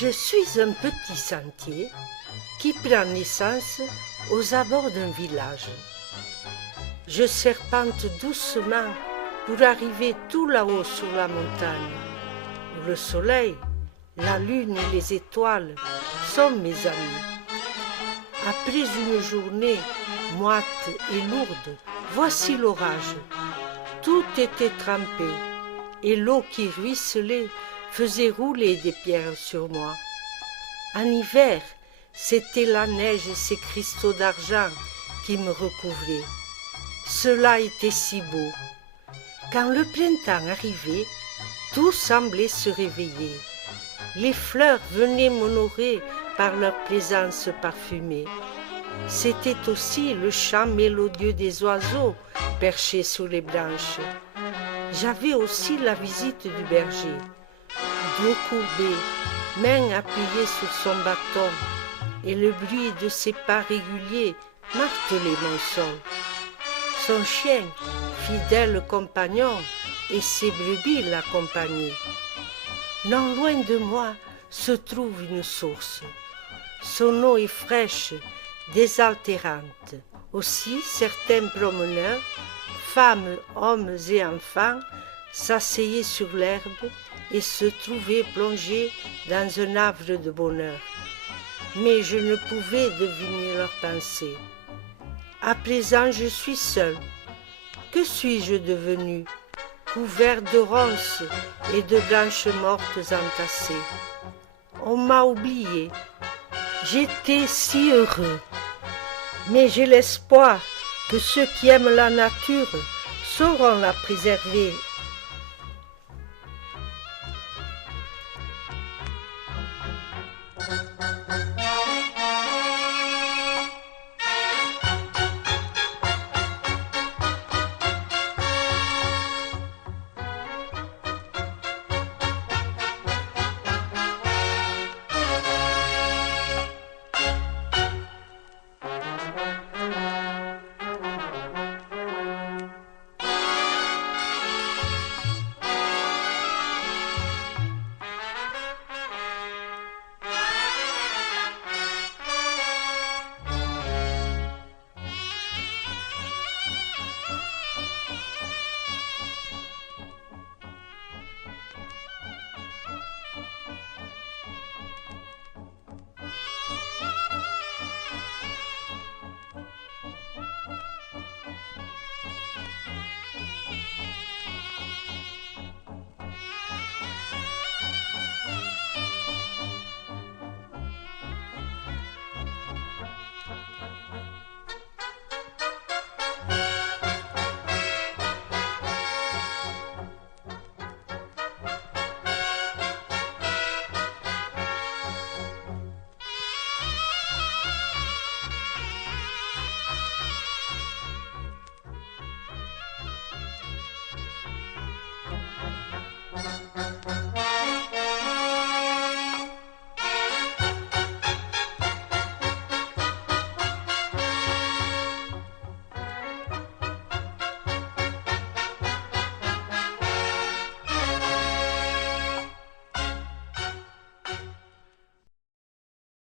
Je suis un petit sentier qui prend naissance aux abords d'un village. Je serpente doucement pour arriver tout là-haut sur la montagne, où le soleil, la lune et les étoiles sont mes amis. Après une journée moite et lourde, voici l'orage. Tout était trempé, et l'eau qui ruisselait faisait rouler des pierres sur moi. En hiver, c'était la neige et ses cristaux d'argent qui me recouvraient. Cela était si beau. Quand le printemps arrivait, tout semblait se réveiller. Les fleurs venaient m'honorer par leur présence parfumée. C'était aussi le chant mélodieux des oiseaux perchés sous les branches. J'avais aussi la visite du berger, dos courbé, main appuyée sur son bâton, et le bruit de ses pas réguliers martelait mon sol. Son chien, fidèle compagnon, et ses brebis l'accompagnaient. Non loin de moi se trouve une source. Son eau est fraîche, désaltérante. Aussi certains promeneurs, femmes, hommes et enfants, s'asseyaient sur l'herbe et se trouvaient plongés dans un havre de bonheur. Mais je ne pouvais deviner leurs pensées. À présent je suis seul. Que suis-je devenu? Couvert de ronces et de branches mortes entassées. On m'a oublié. J'étais si heureux. Mais j'ai l'espoir que ceux qui aiment la nature sauront la préserver